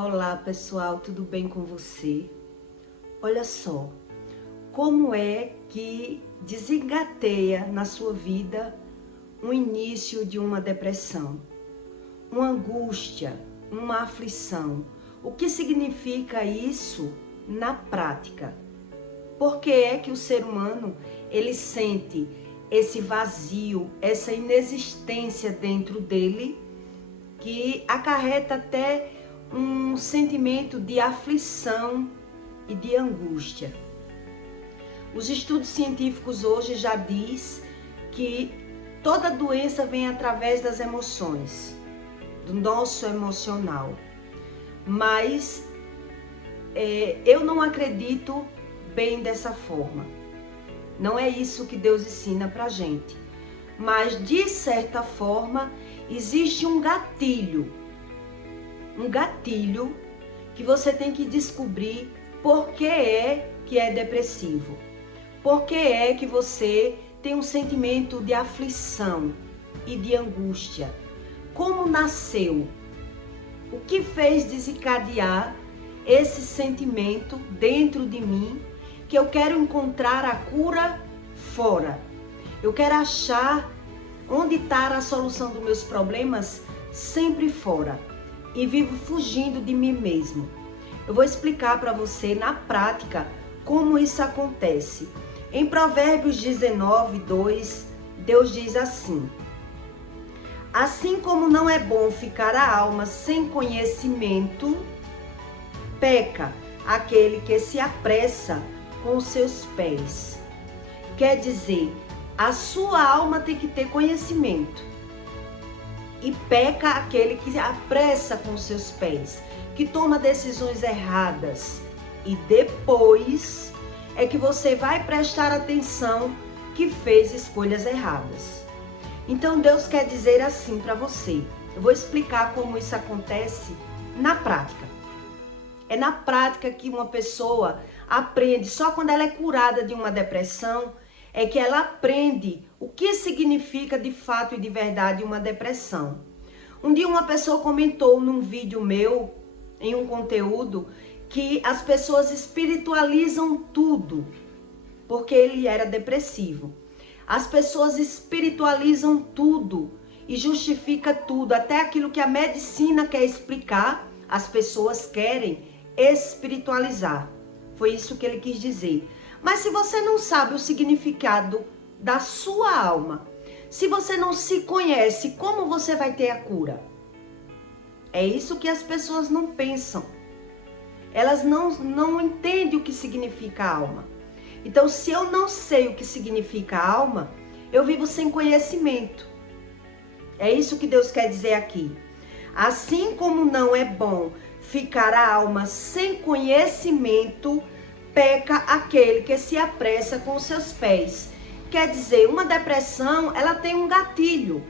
Olá pessoal, tudo bem com você? Olha só, como é que desengateia na sua vida um início de uma depressão, uma angústia, uma aflição? O que significa isso na prática? Por que é que o ser humano ele sente esse vazio, essa inexistência dentro dele que acarreta até um sentimento de aflição e de angústia? Os estudos científicos hoje já diz que toda doença vem através das emoções, do nosso emocional. Mas eu não acredito bem dessa forma. Não é isso que Deus ensina pra gente. Mas de certa forma existe um gatilho que você tem que descobrir por que é depressivo. Por que é que você tem um sentimento de aflição e de angústia? Como nasceu? O que fez desencadear esse sentimento dentro de mim que eu quero encontrar a cura fora? Eu quero achar onde está a solução dos meus problemas sempre fora. E vivo fugindo de mim mesmo. Eu vou explicar para você na prática como isso acontece. Em Provérbios 19, 2, Deus diz assim: assim como não é bom ficar a alma sem conhecimento, peca aquele que se apressa com os seus pés. Quer dizer, a sua alma tem que ter conhecimento. E peca aquele que se apressa com os seus pés, que toma decisões erradas. E depois é que você vai prestar atenção que fez escolhas erradas. Então Deus quer dizer assim para você. Eu vou explicar como isso acontece na prática. É na prática que uma pessoa aprende, só quando ela é curada de uma depressão, é que ela aprende o que significa de fato e de verdade uma depressão. Um dia uma pessoa comentou num vídeo meu, em um conteúdo, que as pessoas espiritualizam tudo, porque ele era depressivo. As pessoas espiritualizam tudo e justifica tudo, até aquilo que a medicina quer explicar, as pessoas querem espiritualizar. Foi isso que ele quis dizer. Mas se você não sabe o significado da sua alma, se você não se conhece, como você vai ter a cura? É isso que as pessoas não pensam. Elas não entendem o que significa alma. Então, se eu não sei o que significa alma, eu vivo sem conhecimento. É isso que Deus quer dizer aqui. Assim como não é bom ficar a alma sem conhecimento, peca aquele que se apressa com os seus pés. Quer dizer, uma depressão, ela tem um gatilho,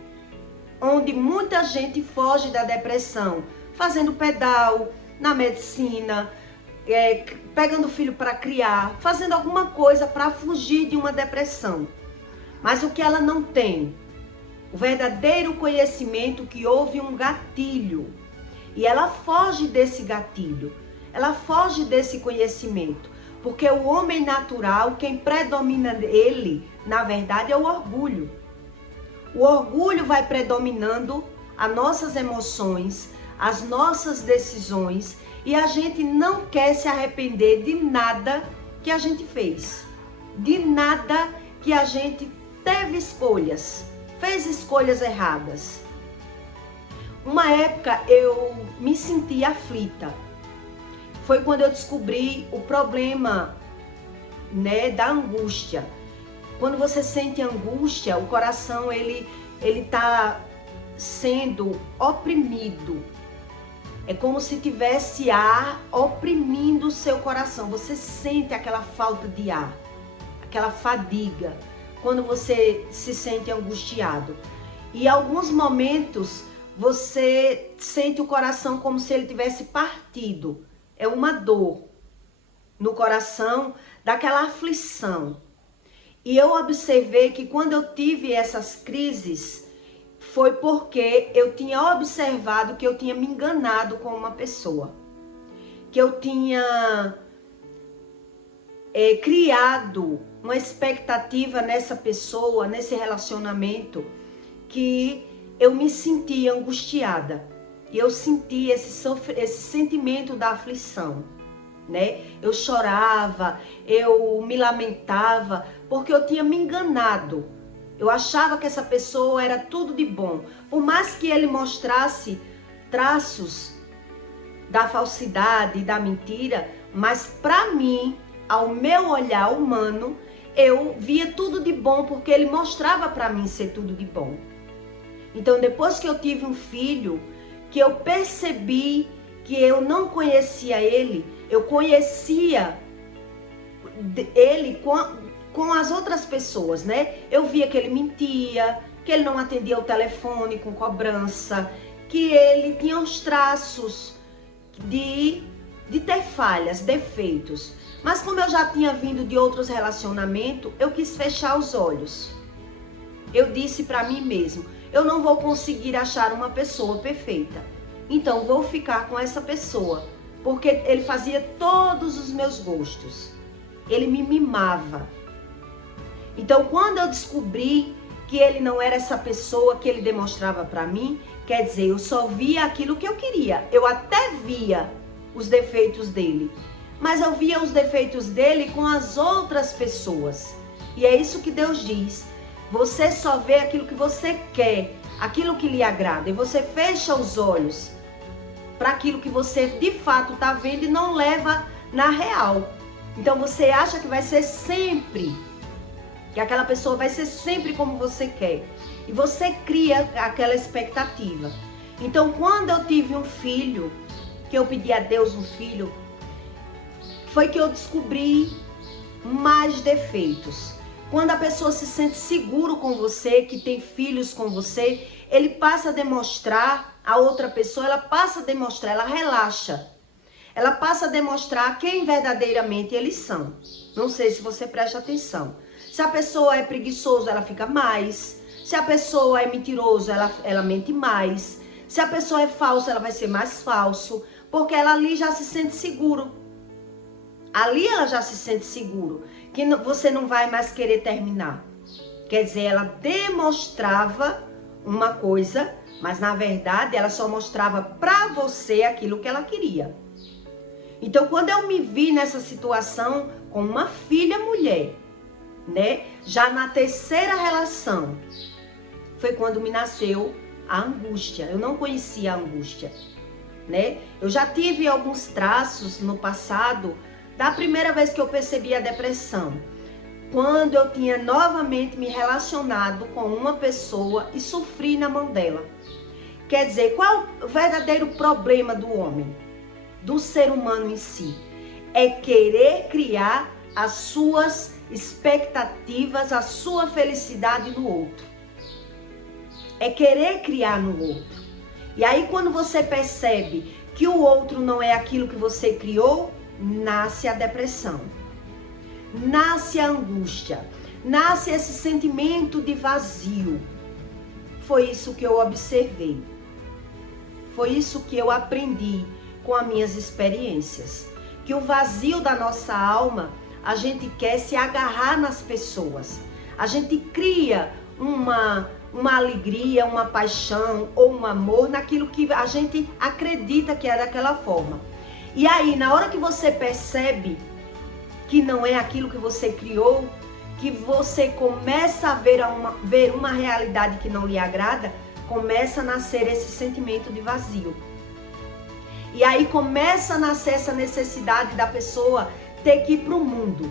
onde muita gente foge da depressão, fazendo pedal, na medicina, pegando filho para criar, fazendo alguma coisa para fugir de uma depressão. Mas o que ela não tem? O verdadeiro conhecimento que houve um gatilho. E ela foge desse gatilho, ela foge desse conhecimento. Porque o homem natural, quem predomina ele, na verdade, é o orgulho. O orgulho vai predominando as nossas emoções, as nossas decisões, e a gente não quer se arrepender de nada que a gente fez. De nada que a gente teve escolhas, fez escolhas erradas. Uma época eu me senti aflita. Foi quando eu descobri o problema, da angústia. Quando você sente angústia, o coração ele tá sendo oprimido. É como se tivesse ar oprimindo o seu coração. Você sente aquela falta de ar, aquela fadiga, quando você se sente angustiado. E em alguns momentos você sente o coração como se ele tivesse partido. É uma dor no coração, daquela aflição. E eu observei que quando eu tive essas crises, foi porque eu tinha observado que eu tinha me enganado com uma pessoa. que eu tinha criado uma expectativa nessa pessoa, nesse relacionamento, que eu me sentia angustiada. E eu sentia esse sentimento da aflição, né? Eu chorava, eu me lamentava, porque eu tinha me enganado. Eu achava que essa pessoa era tudo de bom. Por mais que ele mostrasse traços da falsidade e da mentira, mas para mim, ao meu olhar humano, eu via tudo de bom, porque ele mostrava para mim ser tudo de bom. Então, depois que eu tive um filho, que eu percebi que eu não conhecia ele, eu conhecia ele com as outras pessoas, né? Eu via que ele mentia, que ele não atendia o telefone com cobrança, que ele tinha os traços de ter falhas, defeitos. Mas como eu já tinha vindo de outros relacionamentos, eu quis fechar os olhos. Eu disse para mim mesmo, eu não vou conseguir achar uma pessoa perfeita. Então vou ficar com essa pessoa, porque ele fazia todos os meus gostos. Ele me mimava. Então quando eu descobri que ele não era essa pessoa que ele demonstrava para mim, quer dizer, eu só via aquilo que eu queria. Eu até via os defeitos dele, mas eu via os defeitos dele com as outras pessoas. E é isso que Deus diz. Você só vê aquilo que você quer, aquilo que lhe agrada. E você fecha os olhos para aquilo que você de fato está vendo e não leva na real. Então você acha que vai ser sempre, que aquela pessoa vai ser sempre como você quer. E você cria aquela expectativa. Então quando eu tive um filho, que eu pedi a Deus um filho, foi que eu descobri mais defeitos. Quando a pessoa se sente seguro com você, que tem filhos com você, ele passa a demonstrar, a outra pessoa, ela passa a demonstrar, ela relaxa. Ela passa a demonstrar quem verdadeiramente eles são. Não sei se você presta atenção. Se a pessoa é preguiçosa, ela fica mais. Se a pessoa é mentirosa, ela mente mais. Se a pessoa é falsa, ela vai ser mais falso. Porque ela ali já se sente seguro. Ali ela já se sente seguro, que você não vai mais querer terminar. Quer dizer, ela demonstrava uma coisa, mas na verdade ela só mostrava pra você aquilo que ela queria. Então quando eu me vi nessa situação com uma filha mulher, né, já na terceira relação, foi quando me nasceu a angústia. Eu não conhecia a angústia, né? Eu já tive alguns traços no passado, da primeira vez que eu percebi a depressão, quando eu tinha novamente me relacionado com uma pessoa e sofri na mão dela. Quer dizer, qual é o verdadeiro problema do homem, do ser humano em si? É querer criar as suas expectativas, a sua felicidade no outro. É querer criar no outro. E aí quando você percebe que o outro não é aquilo que você criou, nasce a depressão, nasce a angústia, nasce esse sentimento de vazio. Foi isso que eu observei, foi isso que eu aprendi com as minhas experiências, que o vazio da nossa alma, a gente quer se agarrar nas pessoas, a gente cria uma alegria, uma paixão ou um amor naquilo que a gente acredita que é daquela forma. E aí, na hora que você percebe que não é aquilo que você criou, que você começa a ver uma realidade que não lhe agrada, começa a nascer esse sentimento de vazio. E aí começa a nascer essa necessidade da pessoa ter que ir para o mundo,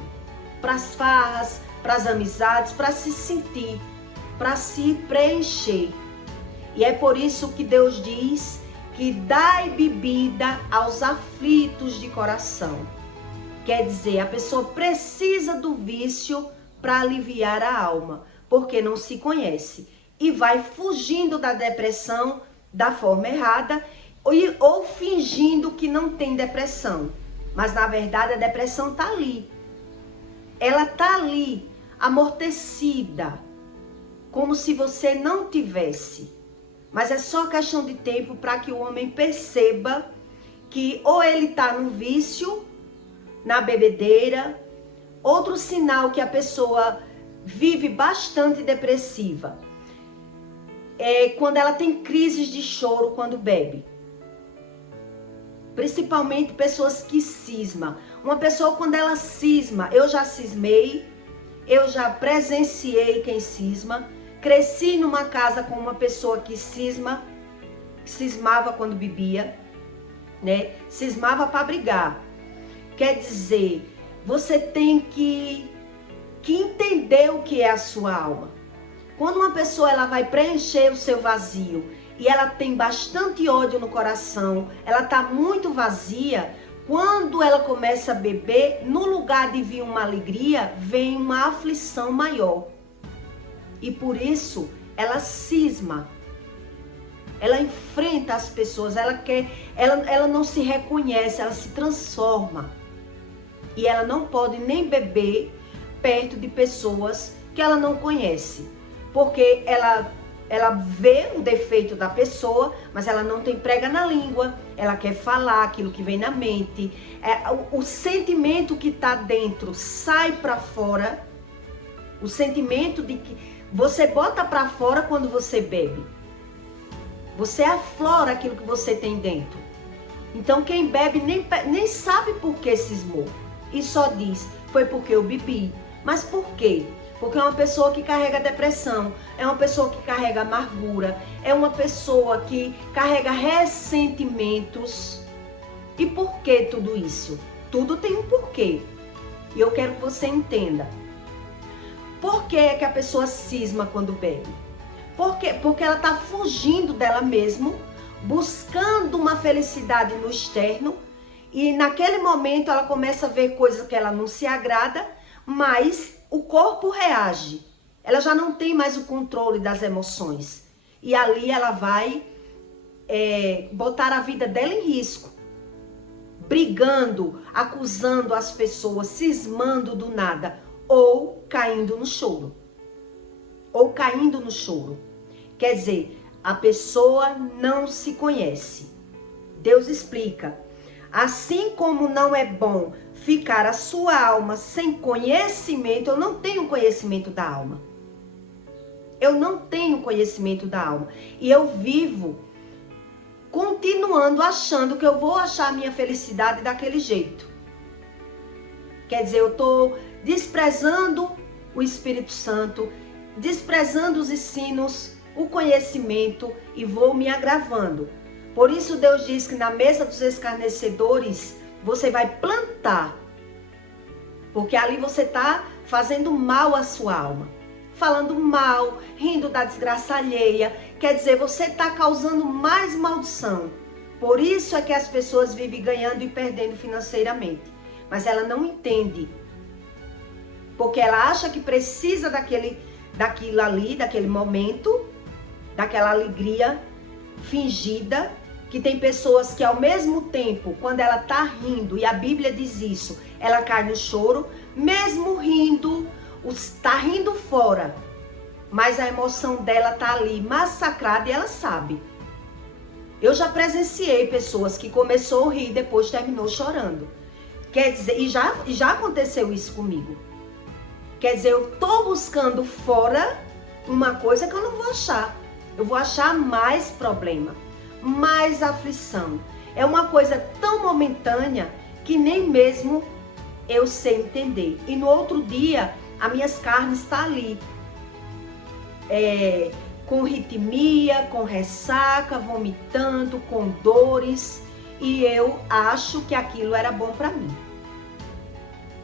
para as farras, para as amizades, para se sentir, para se preencher. E é por isso que Deus diz que dai bebida aos aflitos de coração. Quer dizer, a pessoa precisa do vício para aliviar a alma, porque não se conhece. E vai fugindo da depressão da forma errada ou fingindo que não tem depressão. Mas na verdade a depressão está ali. Ela está ali, amortecida, como se você não tivesse. Mas é só questão de tempo para que o homem perceba que ou ele está no vício, na bebedeira. Outro sinal que a pessoa vive bastante depressiva é quando ela tem crises de choro quando bebe. Principalmente pessoas que cismam. Uma pessoa quando ela cisma, eu já cismei, eu já presenciei quem cisma, cresci numa casa com uma pessoa que cismava quando bebia, né? Cismava para brigar. Quer dizer, você tem que entender o que é a sua alma. Quando uma pessoa ela vai preencher o seu vazio e ela tem bastante ódio no coração, ela está muito vazia, quando ela começa a beber, no lugar de vir uma alegria, vem uma aflição maior. E por isso ela cisma. Ela enfrenta as pessoas, ela não se reconhece, ela se transforma. E ela não pode nem beber perto de pessoas que ela não conhece. Porque ela vê o defeito da pessoa, mas ela não tem prega na língua, ela quer falar aquilo que vem na mente. O sentimento que está dentro sai para fora. O sentimento de que você bota para fora quando você bebe. Você aflora aquilo que você tem dentro. Então quem bebe nem sabe por que cismou. E só diz, foi porque eu bebi. Mas por quê? Porque é uma pessoa que carrega depressão, é uma pessoa que carrega amargura, é uma pessoa que carrega ressentimentos. E por que tudo isso? Tudo tem um porquê. E eu quero que você entenda. Por que é que a pessoa cisma quando bebe? Porque ela está fugindo dela mesma, buscando uma felicidade no externo, e naquele momento ela começa a ver coisas que ela não se agrada, mas o corpo reage. Ela já não tem mais o controle das emoções. E ali ela vai botar a vida dela em risco. Brigando, acusando as pessoas, cismando do nada. Ou caindo no choro. Ou caindo no choro. Quer dizer, a pessoa não se conhece. Deus explica. Assim como não é bom ficar a sua alma sem conhecimento, eu não tenho conhecimento da alma. Eu não tenho conhecimento da alma. E eu vivo continuando achando que eu vou achar a minha felicidade daquele jeito. Quer dizer, eu estou desprezando o Espírito Santo, desprezando os ensinos, o conhecimento e vou me agravando. Por isso Deus diz que na mesa dos escarnecedores você vai plantar. Porque ali você está fazendo mal à sua alma. Falando mal, rindo da desgraça alheia. Quer dizer, você está causando mais maldição. Por isso é que as pessoas vivem ganhando e perdendo financeiramente. Mas ela não entende. Porque ela acha que precisa daquilo ali, daquele momento, daquela alegria fingida. Que tem pessoas que ao mesmo tempo, quando ela tá rindo, e a Bíblia diz isso, ela cai no choro, mesmo rindo, tá rindo fora, mas a emoção dela tá ali massacrada e ela sabe. Eu já presenciei pessoas que começou a rir e depois terminou chorando. Quer dizer, e já aconteceu isso comigo. Quer dizer, eu tô buscando fora uma coisa que eu não vou achar. Eu vou achar mais problema. Mais aflição. É uma coisa tão momentânea que nem mesmo eu sei entender. E no outro dia, as minhas carnes estão ali. Com ritmia, com ressaca, vomitando, com dores. E eu acho que aquilo era bom para mim.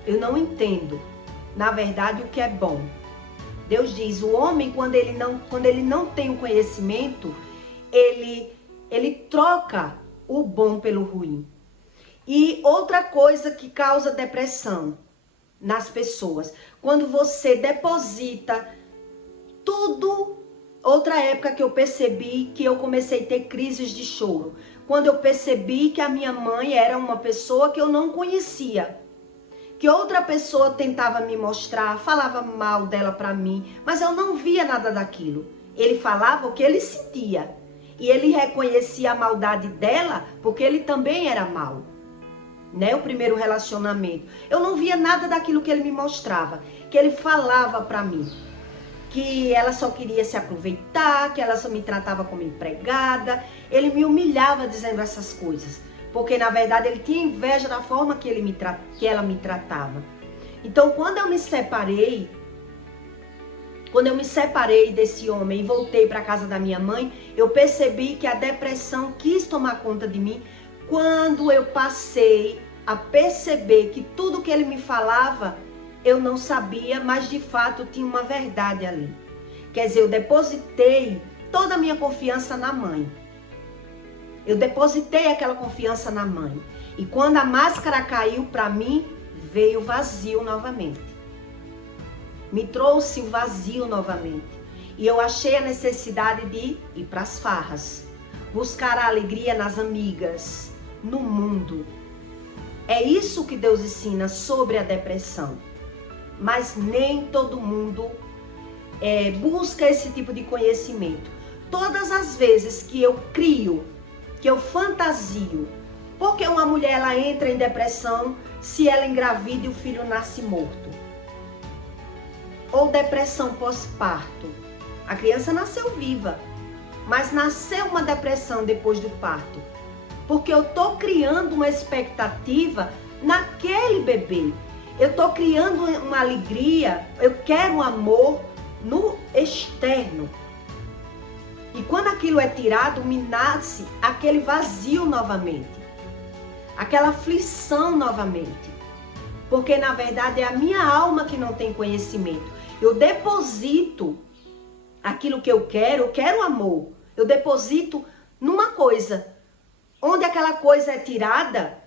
Eu não entendo, na verdade, o que é bom. Deus diz, o homem, quando ele não tem o conhecimento, ele troca o bom pelo ruim. E outra coisa que causa depressão nas pessoas, quando você deposita tudo. Outra época que eu percebi que eu comecei a ter crises de choro, quando eu percebi que a minha mãe era uma pessoa que eu não conhecia, que outra pessoa tentava me mostrar, falava mal dela para mim, mas eu não via nada daquilo. Ele falava o que ele sentia. e ele reconhecia a maldade dela, porque ele também era mau, né? O primeiro relacionamento. Eu não via nada daquilo que ele me mostrava, que ele falava pra mim. Que ela só queria se aproveitar, que ela só me tratava como empregada. Ele me humilhava dizendo essas coisas, porque na verdade ele tinha inveja da forma que ela me tratava. Então quando eu me separei desse homem e voltei para a casa da minha mãe, eu percebi que a depressão quis tomar conta de mim quando eu passei a perceber que tudo que ele me falava eu não sabia, mas de fato tinha uma verdade ali. Quer dizer, eu depositei toda a minha confiança na mãe. Eu depositei aquela confiança na mãe. E quando a máscara caiu para mim, veio o vazio novamente. Me trouxe o vazio novamente. E eu achei a necessidade de ir para as farras. Buscar a alegria nas amigas, no mundo. É isso que Deus ensina sobre a depressão. Mas nem todo mundo busca esse tipo de conhecimento. Todas as vezes que eu crio, que eu fantasio, porque uma mulher ela entra em depressão se ela engravida e o filho nasce morto. Ou depressão pós-parto. A criança nasceu viva, mas nasceu uma depressão depois do parto. Porque eu estou criando uma expectativa naquele bebê. Eu estou criando uma alegria, eu quero um amor no externo. E quando aquilo é tirado, me nasce aquele vazio novamente. Aquela aflição novamente. Porque na verdade é a minha alma que não tem conhecimento. Eu deposito aquilo que eu quero amor. Eu deposito numa coisa. Onde aquela coisa é tirada,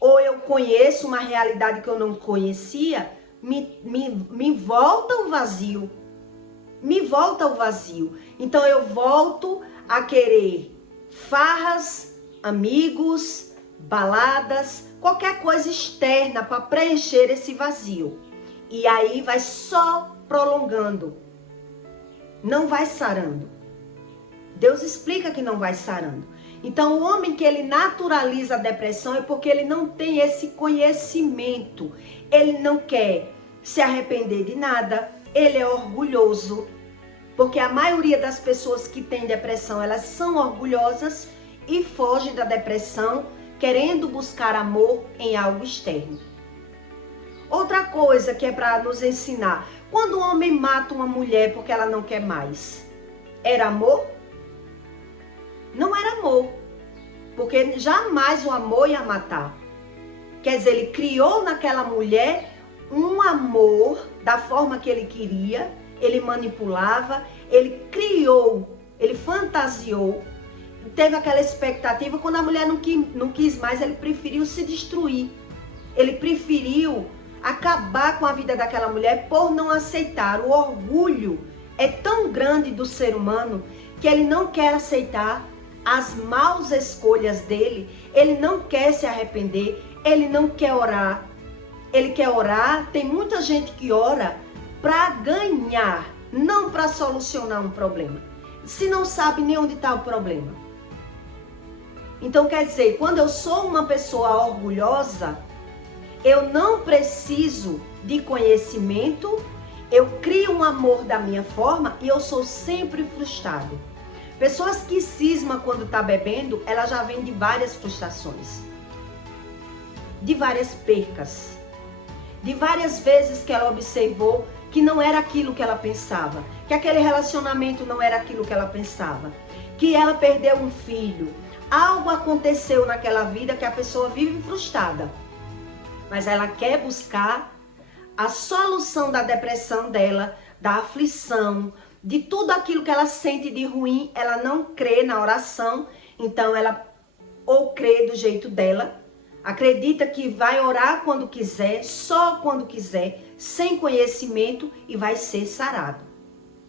ou eu conheço uma realidade que eu não conhecia, me volta o vazio. Me volta o vazio. Então eu volto a querer farras, amigos, baladas, qualquer coisa externa para preencher esse vazio. E aí vai só prolongando. Não vai sarando. Deus explica que não vai sarando. Então, o homem que ele naturaliza a depressão é porque ele não tem esse conhecimento. Ele não quer se arrepender de nada. Ele é orgulhoso. Porque a maioria das pessoas que têm depressão, elas são orgulhosas e fogem da depressão querendo buscar amor em algo externo. Outra coisa que é para nos ensinar. Quando o homem mata uma mulher porque ela não quer mais, era amor? Não era amor, porque jamais o amor ia matar. Quer dizer, ele criou naquela mulher um amor da forma que ele queria, ele manipulava, ele criou, ele fantasiou, teve aquela expectativa. Quando a mulher não quis mais, ele preferiu se destruir, ele preferiu acabar com a vida daquela mulher por não aceitar. O orgulho é tão grande do ser humano que ele não quer aceitar as maus escolhas dele, ele não quer se arrepender, ele não quer orar. Ele quer orar, tem muita gente que ora para ganhar, não para solucionar um problema. Se não sabe nem onde está o problema. Então quer dizer, quando eu sou uma pessoa orgulhosa, eu não preciso de conhecimento, eu crio um amor da minha forma e eu sou sempre frustrado. Pessoas que cismam quando tá bebendo, ela já vem de várias frustrações, de várias percas, de várias vezes que ela observou que não era aquilo que ela pensava, que aquele relacionamento não era aquilo que ela pensava, que ela perdeu um filho, algo aconteceu naquela vida que a pessoa vive frustrada, mas ela quer buscar a solução da depressão dela, da aflição, de tudo aquilo que ela sente de ruim. Ela não crê na oração, então ela ou crê do jeito dela, acredita que vai orar quando quiser, só quando quiser, sem conhecimento, e vai ser sarado,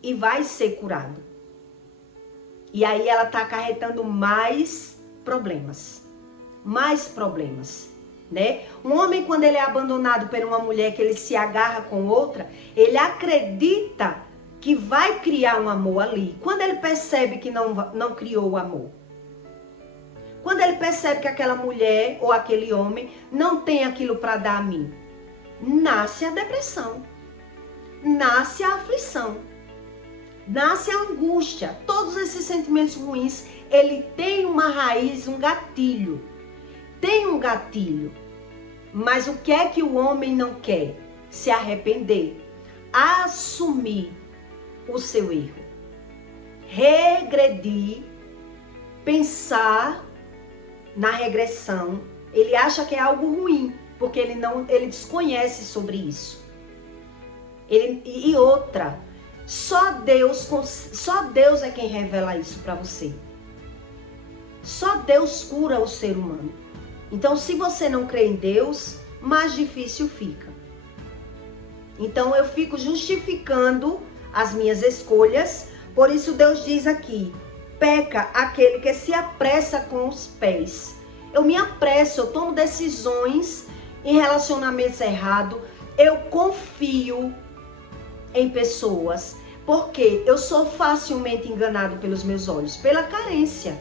e vai ser curado. E aí ela está acarretando mais problemas, né? Um homem, quando ele é abandonado por uma mulher que ele se agarra com outra, ele acredita que vai criar um amor ali. Quando ele percebe que não criou o amor. Quando ele percebe que aquela mulher ou aquele homem não tem aquilo para dar a mim. Nasce a depressão. Nasce a aflição. Nasce a angústia. Todos esses sentimentos ruins, ele tem uma raiz, um gatilho. Tem um gatilho. Mas o que é que o homem não quer? Se arrepender. Assumir o seu erro. Regredir. Pensar na regressão. Ele acha que é algo ruim, porque ele desconhece sobre isso. E outra, só Deus é quem revela isso para você. Só Deus cura o ser humano. Então, se você não crê em Deus, mais difícil fica. Então, eu fico justificando as minhas escolhas. Por isso, Deus diz aqui: peca aquele que se apressa com os pés. Eu me apresso, eu tomo decisões em relacionamentos errados. Eu confio em pessoas. Porque eu sou facilmente enganado pelos meus olhos. Pela carência.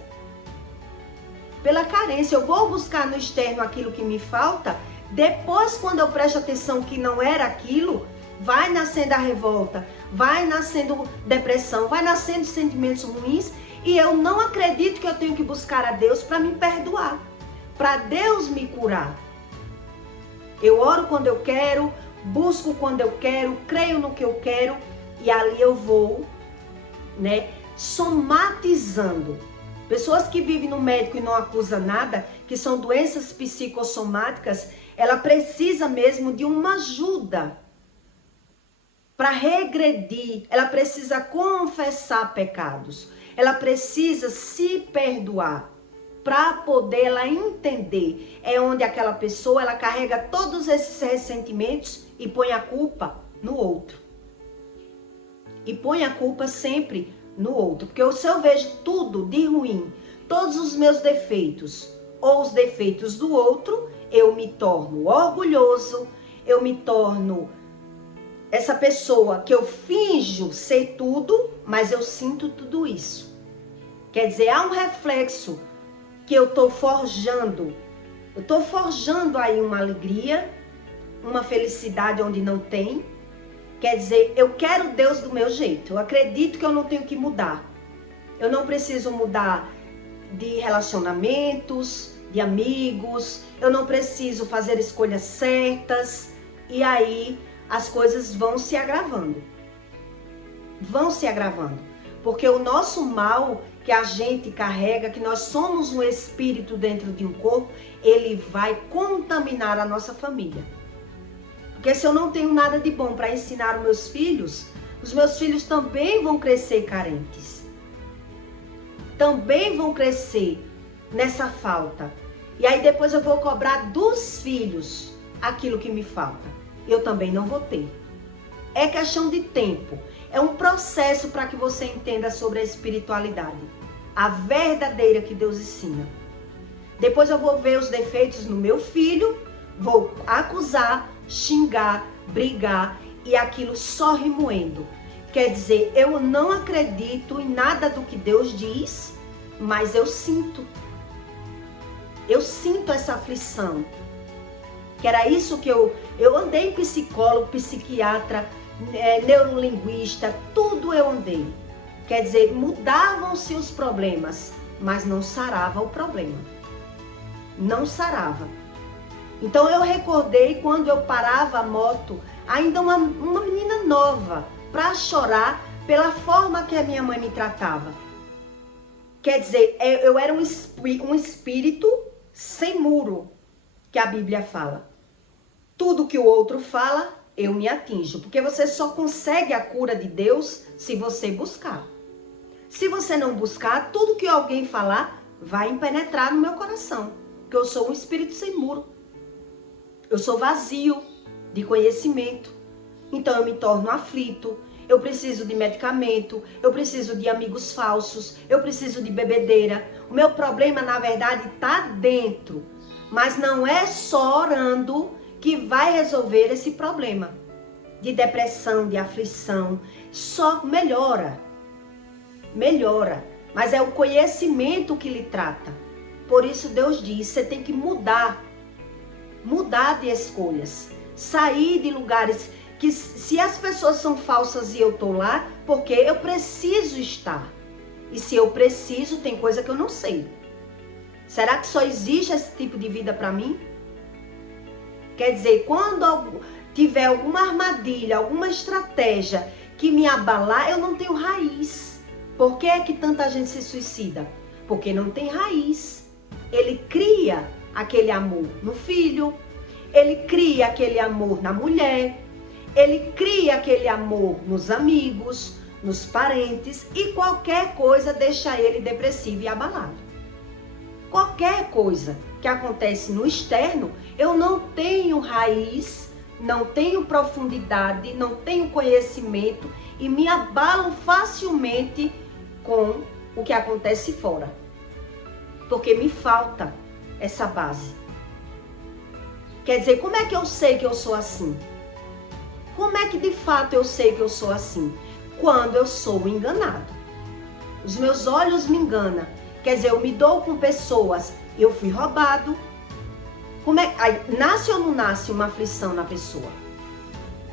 Pela carência. Eu vou buscar no externo aquilo que me falta. Depois, quando eu presto atenção que não era aquilo, vai nascendo a revolta, vai nascendo depressão, vai nascendo sentimentos ruins. E eu não acredito que eu tenho que buscar a Deus para me perdoar, para Deus me curar. Eu oro quando eu quero, busco quando eu quero, creio no que eu quero e ali eu vou, somatizando. Pessoas que vivem no médico e não acusam nada, que são doenças psicossomáticas, ela precisa mesmo de uma ajuda para regredir. Ela precisa confessar pecados. Ela precisa se perdoar para poder ela entender. É onde aquela pessoa, ela carrega todos esses ressentimentos e põe a culpa no outro. E põe a culpa sempre no outro. Porque se eu vejo tudo de ruim, todos os meus defeitos ou os defeitos do outro, eu me torno orgulhoso, eu me torno essa pessoa que eu finjo ser tudo, mas eu sinto tudo isso. Quer dizer, há um reflexo que eu estou forjando. Eu estou forjando aí uma alegria, uma felicidade onde não tem. Quer dizer, eu quero Deus do meu jeito. Eu acredito que eu não tenho que mudar. Eu não preciso mudar de relacionamentos, de amigos. Eu não preciso fazer escolhas certas. E aí as coisas vão se agravando. Vão se agravando. Porque o nosso mal que a gente carrega, que nós somos um espírito dentro de um corpo, ele vai contaminar a nossa família. Porque se eu não tenho nada de bom para ensinar os meus filhos também vão crescer carentes. Também vão crescer nessa falta. E aí depois eu vou cobrar dos filhos aquilo que me falta. Eu também não vou ter. É questão de tempo. É um processo para que você entenda sobre a espiritualidade. A verdadeira que Deus ensina. Depois eu vou ver os defeitos no meu filho, vou acusar, xingar, brigar e aquilo só remoendo. Quer dizer, eu não acredito em nada do que Deus diz, mas eu sinto. Eu sinto essa aflição. Que era isso que eu andei em psicólogo, psiquiatra, neurolinguista, tudo eu andei. Quer dizer, mudavam-se os problemas, mas não sarava o problema. Não sarava. Então eu recordei quando eu parava a moto, ainda uma menina nova, para chorar pela forma que a minha mãe me tratava. Quer dizer, eu era um espírito sem muro, que a Bíblia fala. Tudo que o outro fala, eu me atinjo. Porque você só consegue a cura de Deus se você buscar. Se você não buscar, tudo que alguém falar vai penetrar no meu coração. Porque eu sou um espírito sem muro. Eu sou vazio de conhecimento. Então eu me torno aflito. Eu preciso de medicamento. Eu preciso de amigos falsos. Eu preciso de bebedeira. O meu problema, na verdade, está dentro. Mas não é só orando que vai resolver esse problema. de depressão, de aflição, só melhora. Melhora. Mas é o conhecimento que lhe trata. Por isso Deus diz, você tem que mudar. Mudar de escolhas. Sair de lugares que se as pessoas são falsas e eu tô lá, porque eu preciso estar. E se eu preciso, tem coisa que eu não sei. Será que só existe esse tipo de vida para mim? Quer dizer, quando tiver alguma armadilha, alguma estratégia que me abalar, eu não tenho raiz. Por que é que tanta gente se suicida? Porque não tem raiz. Ele cria aquele amor no filho, ele cria aquele amor na mulher, ele cria aquele amor nos amigos, nos parentes, e qualquer coisa deixa ele depressivo e abalado. Qualquer coisa que acontece no externo, eu não tenho raiz, não tenho profundidade, não tenho conhecimento e me abalo facilmente com o que acontece fora. Porque me falta essa base. Quer dizer, como é que eu sei que eu sou assim? Como é que de fato eu sei que eu sou assim? Quando eu sou enganado. Os meus olhos me enganam. Quer dizer, eu me dou com pessoas, eu fui roubado. Aí, nasce ou não nasce uma aflição na pessoa?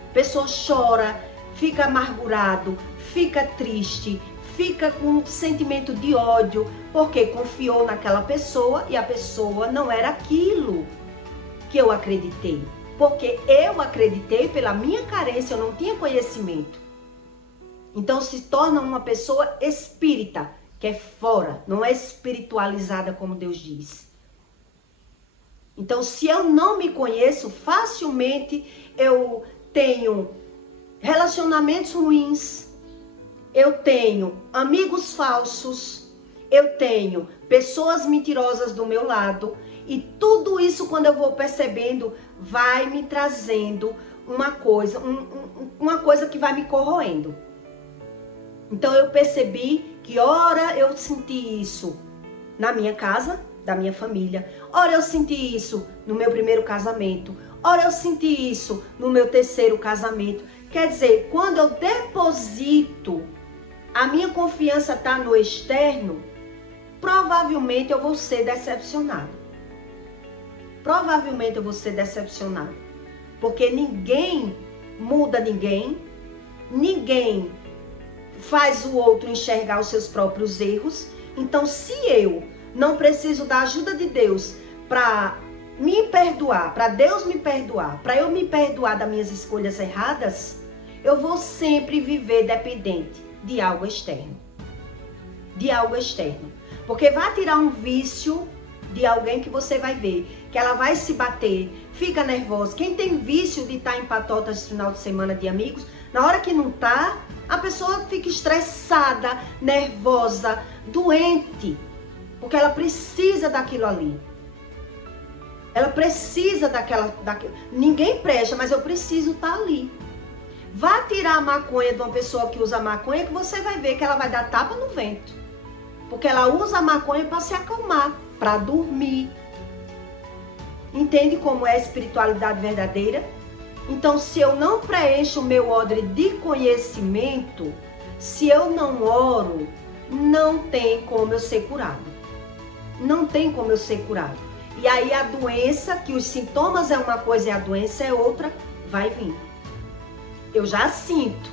A pessoa chora, fica amargurado, fica triste, fica com um sentimento de ódio, porque confiou naquela pessoa e a pessoa não era aquilo que eu acreditei. Porque eu acreditei pela minha carência, eu não tinha conhecimento. Então se torna uma pessoa espírita, que é fora, não é espiritualizada como Deus diz. Então se eu não me conheço, facilmente eu tenho relacionamentos ruins, eu tenho amigos falsos, eu tenho pessoas mentirosas do meu lado, e tudo isso, quando eu vou percebendo, vai me trazendo uma coisa que vai me corroendo. Então eu percebi que ora eu senti isso na minha casa, da minha família, ora eu senti isso no meu primeiro casamento, ora eu senti isso no meu terceiro casamento. Quer dizer, quando eu deposito, a minha confiança está no externo, provavelmente eu vou ser decepcionado. Provavelmente eu vou ser decepcionado. Porque ninguém muda ninguém, ninguém faz o outro enxergar os seus próprios erros. Então, se eu não preciso da ajuda de Deus para me perdoar, para Deus me perdoar, para eu me perdoar das minhas escolhas erradas, eu vou sempre viver dependente de algo externo. De algo externo. Porque vai tirar um vício de alguém que você vai ver, que ela vai se bater, fica nervosa. Quem tem vício de estar em patota esse final de semana de amigos, na hora que não tá, a pessoa fica estressada, nervosa, doente, porque ela precisa daquilo ali. Ela precisa daquela. Ninguém presta, mas eu preciso estar ali. Vá tirar a maconha de uma pessoa que usa maconha, que você vai ver que ela vai dar tapa no vento. Porque ela usa a maconha para se acalmar, para dormir. Entende como é a espiritualidade verdadeira? Então, se eu não preencho o meu odre de conhecimento, se eu não oro, não tem como eu ser curado. Não tem como eu ser curado. E aí a doença, que os sintomas é uma coisa e a doença é outra, vai vir. Eu já sinto.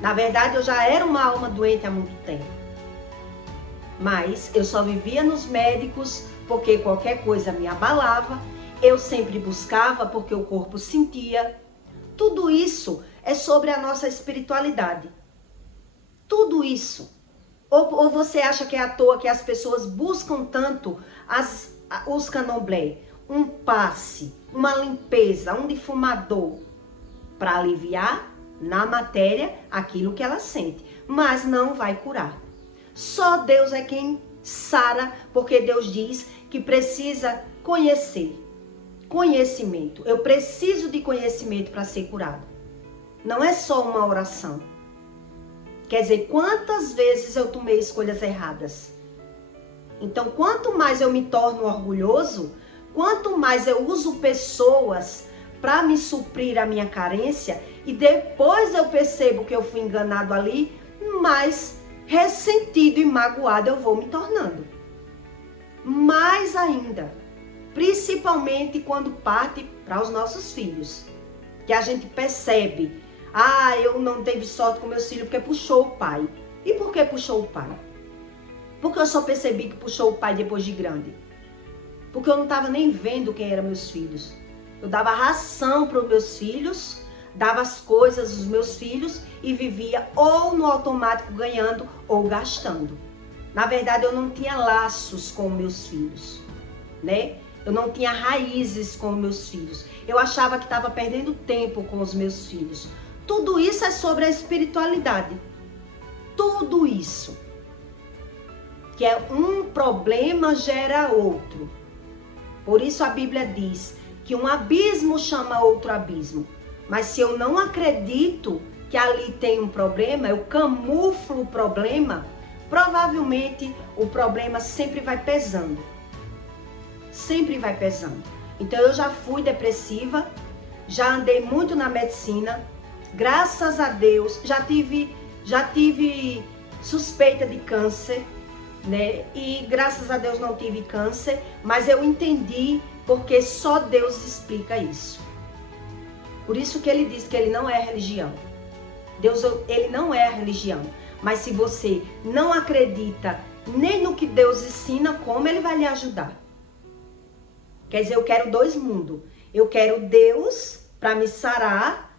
Na verdade, eu já era uma alma doente há muito tempo. Mas eu só vivia nos médicos porque qualquer coisa me abalava. Eu sempre buscava porque o corpo sentia. Tudo isso é sobre a nossa espiritualidade. Tudo isso. Ou você acha que é à toa que as pessoas buscam tanto os candomblé? Um passe, uma limpeza, um difumador, para aliviar na matéria aquilo que ela sente. Mas não vai curar. Só Deus é quem sara, porque Deus diz que precisa conhecer. Conhecimento. Eu preciso de conhecimento para ser curado. Não é só uma oração. Quer dizer, quantas vezes eu tomei escolhas erradas? Então, quanto mais eu me torno orgulhoso, quanto mais eu uso pessoas para me suprir a minha carência, e depois eu percebo que eu fui enganado ali, mais ressentido e magoado eu vou me tornando. Mais ainda, principalmente quando parte para os nossos filhos, que a gente percebe, eu não tive sorte com meus filhos porque puxou o pai. E por que puxou o pai? Porque eu só percebi que puxou o pai depois de grande. Porque eu não estava nem vendo quem eram meus filhos. Eu dava ração para os meus filhos, dava as coisas aos meus filhos e vivia ou no automático ganhando ou gastando. Na verdade, eu não tinha laços com meus filhos, né? Eu não tinha raízes com meus filhos. Eu achava que estava perdendo tempo com os meus filhos. Tudo isso é sobre a espiritualidade. Tudo isso. Que é um problema gera outro. Por isso a Bíblia diz que um abismo chama outro abismo. Mas se eu não acredito que ali tem um problema, eu camuflo o problema, provavelmente o problema sempre vai pesando. Sempre vai pesando. Então eu já fui depressiva, já andei muito na medicina, graças a Deus, já tive suspeita de câncer, né? E graças a Deus não tive câncer, mas eu entendi porque só Deus explica isso. Por isso que ele diz que ele não é religião. Deus, ele não é a religião. Mas se você não acredita nem no que Deus ensina, como ele vai lhe ajudar? Quer dizer, eu quero dois mundos. Eu quero Deus para me sarar,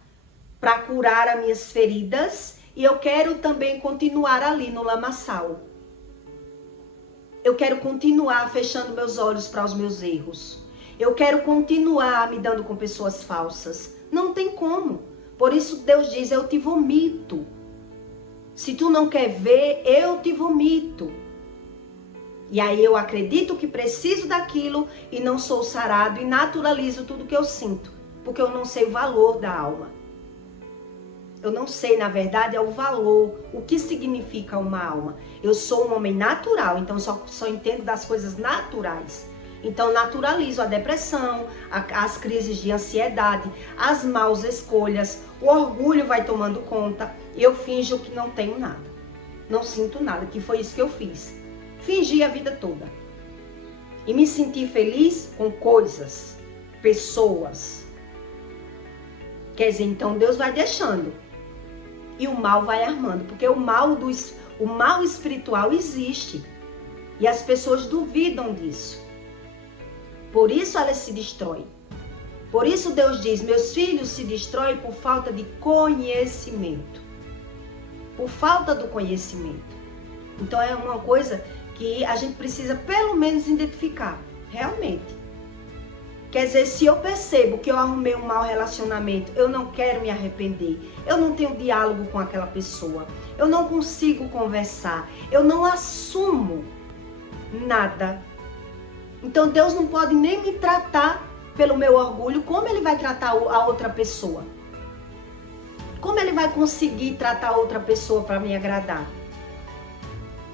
para curar as minhas feridas, e eu quero também continuar ali no lamaçal. Eu quero continuar fechando meus olhos para os meus erros. Eu quero continuar me dando com pessoas falsas. Não tem como. Por isso Deus diz, eu te vomito. Se tu não quer ver, eu te vomito. E aí eu acredito que preciso daquilo e não sou sarado e naturalizo tudo que eu sinto. Porque eu não sei o valor da alma. Eu não sei, na verdade, é o valor, o que significa uma alma. Eu sou um homem natural, então só entendo das coisas naturais. Então naturalizo a depressão, as crises de ansiedade, as maus escolhas, o orgulho vai tomando conta. Eu finjo que não tenho nada, não sinto nada, que foi isso que eu fiz. Fingi a vida toda. E me senti feliz com coisas, pessoas. Quer dizer, então Deus vai deixando. E o mal vai armando, porque o mal espiritual existe. E as pessoas duvidam disso. Por isso elas se destroem. Por isso Deus diz, meus filhos se destroem por falta de conhecimento. Por falta do conhecimento. Então é uma coisa que a gente precisa pelo menos identificar, realmente. Quer dizer, se eu percebo que eu arrumei um mau relacionamento, eu não quero me arrepender, eu não tenho diálogo com aquela pessoa, eu não consigo conversar, eu não assumo nada. Então Deus não pode nem me tratar pelo meu orgulho, como ele vai tratar a outra pessoa? Como ele vai conseguir tratar a outra pessoa para me agradar?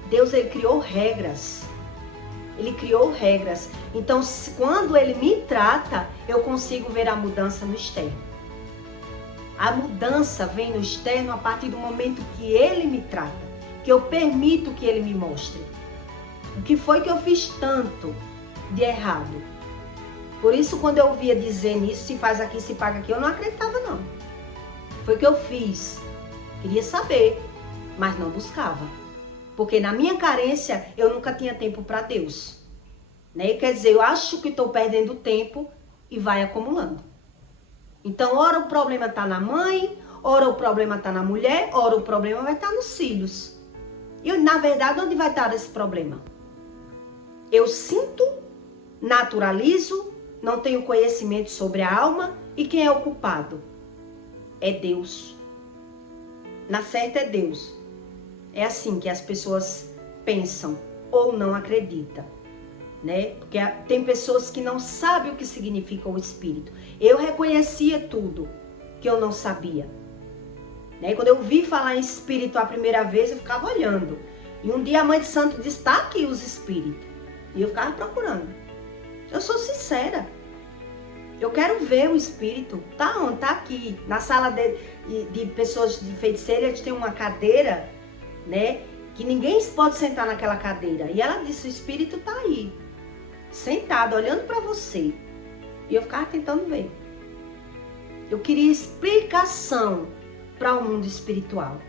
Deus, ele criou regras. Ele criou regras. Então, quando ele me trata, eu consigo ver a mudança no externo. A mudança vem no externo a partir do momento que ele me trata, que eu permito que ele me mostre. O que foi que eu fiz tanto de errado? Por isso, quando eu ouvia dizendo isso, se faz aqui, se paga aqui, eu não acreditava não. Foi o que eu fiz. Queria saber, mas não buscava. Porque na minha carência, eu nunca tinha tempo para Deus. Né? Quer dizer, eu acho que estou perdendo tempo e vai acumulando. Então, ora o problema está na mãe, ora o problema está na mulher, ora o problema vai estar nos filhos. E, na verdade, onde vai estar esse problema? Eu sinto, naturalizo, não tenho conhecimento sobre a alma e quem é o culpado? É Deus. Na certa é Deus. É assim que as pessoas pensam ou não acreditam, né? Porque tem pessoas que não sabem o que significa o Espírito. Eu reconhecia tudo que eu não sabia. Né? Quando eu vi falar em Espírito a primeira vez, eu ficava olhando. E um dia a Mãe de Santo disse, tá aqui os Espíritos. E eu ficava procurando. Eu sou sincera. Eu quero ver o espírito. Tá onde? Tá aqui. Na sala de pessoas de feiticeira, eles têm uma cadeira, né? Que ninguém pode sentar naquela cadeira. E ela disse, o espírito tá aí, sentado, olhando para você. E eu ficava tentando ver. Eu queria explicação para o mundo espiritual.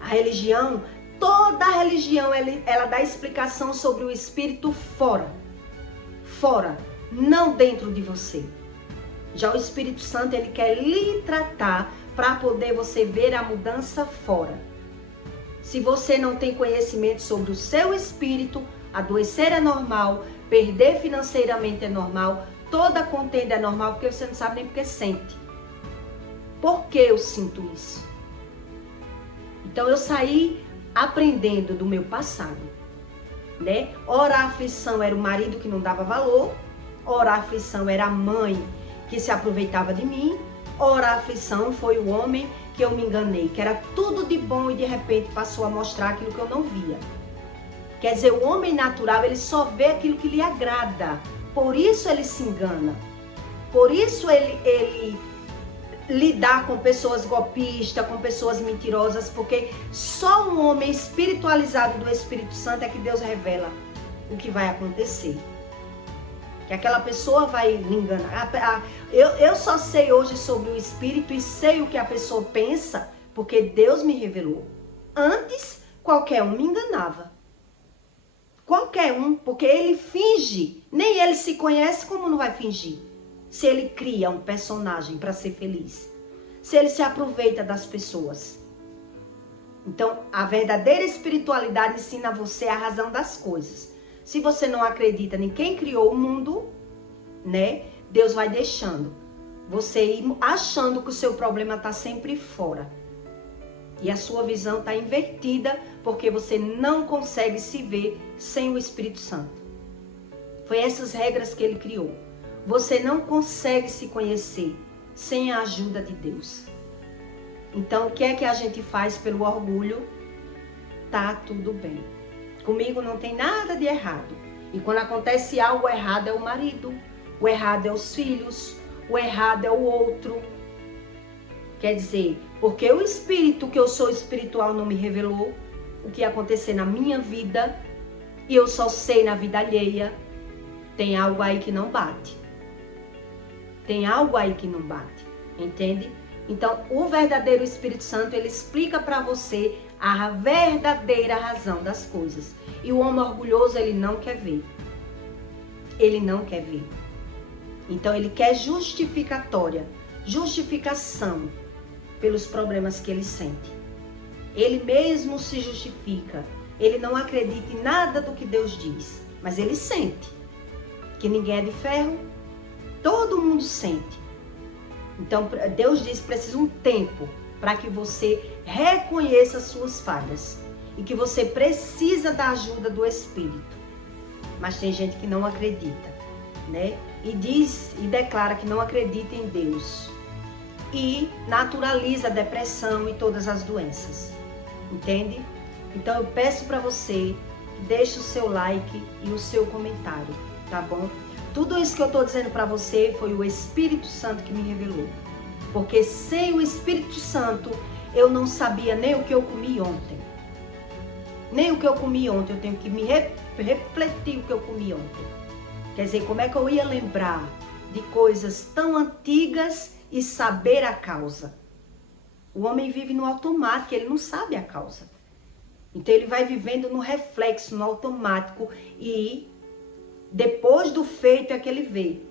A religião, toda a religião, ela dá explicação sobre o espírito fora. Fora, não dentro de você. Já o Espírito Santo, ele quer lhe tratar para poder você ver a mudança fora. Se você não tem conhecimento sobre o seu espírito, adoecer é normal, perder financeiramente é normal, toda contenda é normal, porque você não sabe nem porque sente. Por que eu sinto isso? Então eu saí aprendendo do meu passado, né? Ora a aflição era o marido que não dava valor, ora a aflição era a mãe que se aproveitava de mim, ora a aflição foi o homem que eu me enganei, que era tudo de bom e de repente passou a mostrar aquilo que eu não via. Quer dizer, o homem natural, ele só vê aquilo que lhe agrada, por isso ele se engana, por isso ele lidar com pessoas golpistas, com pessoas mentirosas, porque só um homem espiritualizado do Espírito Santo é que Deus revela o que vai acontecer. Que aquela pessoa vai me enganar. Eu só sei hoje sobre o Espírito e sei o que a pessoa pensa, porque Deus me revelou. Antes, qualquer um me enganava. Qualquer um, porque ele finge. Nem ele se conhece, como não vai fingir? Se ele cria um personagem para ser feliz. Se ele se aproveita das pessoas. Então, a verdadeira espiritualidade ensina você a razão das coisas. Se você não acredita em quem criou o mundo, né? Deus vai deixando você ir achando que o seu problema está sempre fora. E a sua visão está invertida porque você não consegue se ver sem o Espírito Santo. Foi essas regras que ele criou. Você não consegue se conhecer sem a ajuda de Deus. Então, o que é que a gente faz pelo orgulho? Tá tudo bem. Comigo não tem nada de errado. E quando acontece algo errado é o marido, o errado é os filhos, o errado é o outro. Quer dizer, porque o espírito que eu sou espiritual não me revelou o que ia acontecer na minha vida e eu só sei na vida alheia, tem algo aí que não bate. Tem algo aí que não bate, entende? Então, o verdadeiro Espírito Santo, ele explica para você a verdadeira razão das coisas. E o homem orgulhoso, ele não quer ver. Ele não quer ver. Então, ele quer justificatória, justificação pelos problemas que ele sente. Ele mesmo se justifica. Ele não acredita em nada do que Deus diz, mas ele sente que ninguém é de ferro. Todo mundo sente. Então, Deus diz que precisa um tempo para que você reconheça as suas falhas e que você precisa da ajuda do Espírito. Mas tem gente que não acredita, né? E diz e declara que não acredita em Deus e naturaliza a depressão e todas as doenças. Entende? Então, eu peço para você que deixe o seu like e o seu comentário, tá bom? Tudo isso que eu estou dizendo para você foi o Espírito Santo que me revelou. Porque sem o Espírito Santo, eu não sabia nem o que eu comi ontem. Nem o que eu comi ontem, eu tenho que me refletir o que eu comi ontem. Quer dizer, como é que eu ia lembrar de coisas tão antigas e saber a causa? O homem vive no automático, ele não sabe a causa. Então ele vai vivendo no reflexo, no automático e depois do feito é que ele vê.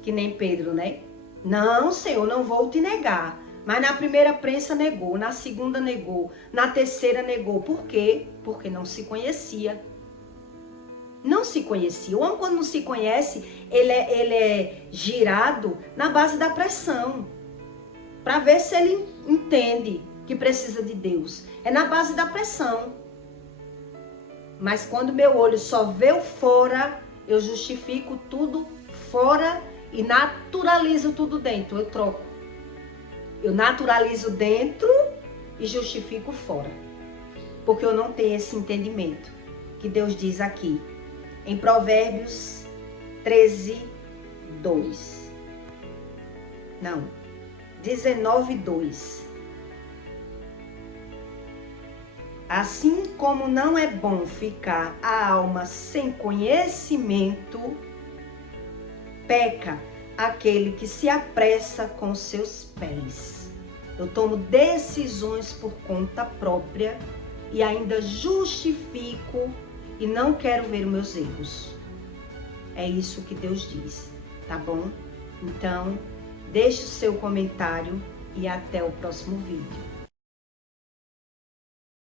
Que nem Pedro, né? Não, Senhor, não vou te negar. Mas na primeira prensa negou, na segunda negou, na terceira negou. Por quê? Porque não se conhecia. Não se conhecia. O homem, quando não se conhece, ele é girado na base da pressão. Para ver se ele entende que precisa de Deus. É na base da pressão. Mas quando meu olho só vê o fora, eu justifico tudo fora e naturalizo tudo dentro. Eu troco. Eu naturalizo dentro e justifico fora. Porque eu não tenho esse entendimento que Deus diz aqui. Em Provérbios 13, 2. Não, 19:2. Assim como não é bom ficar a alma sem conhecimento, peca aquele que se apressa com seus pés. Eu tomo decisões por conta própria e ainda justifico e não quero ver os meus erros. É isso que Deus diz, tá bom? Então, deixe o seu comentário e até o próximo vídeo.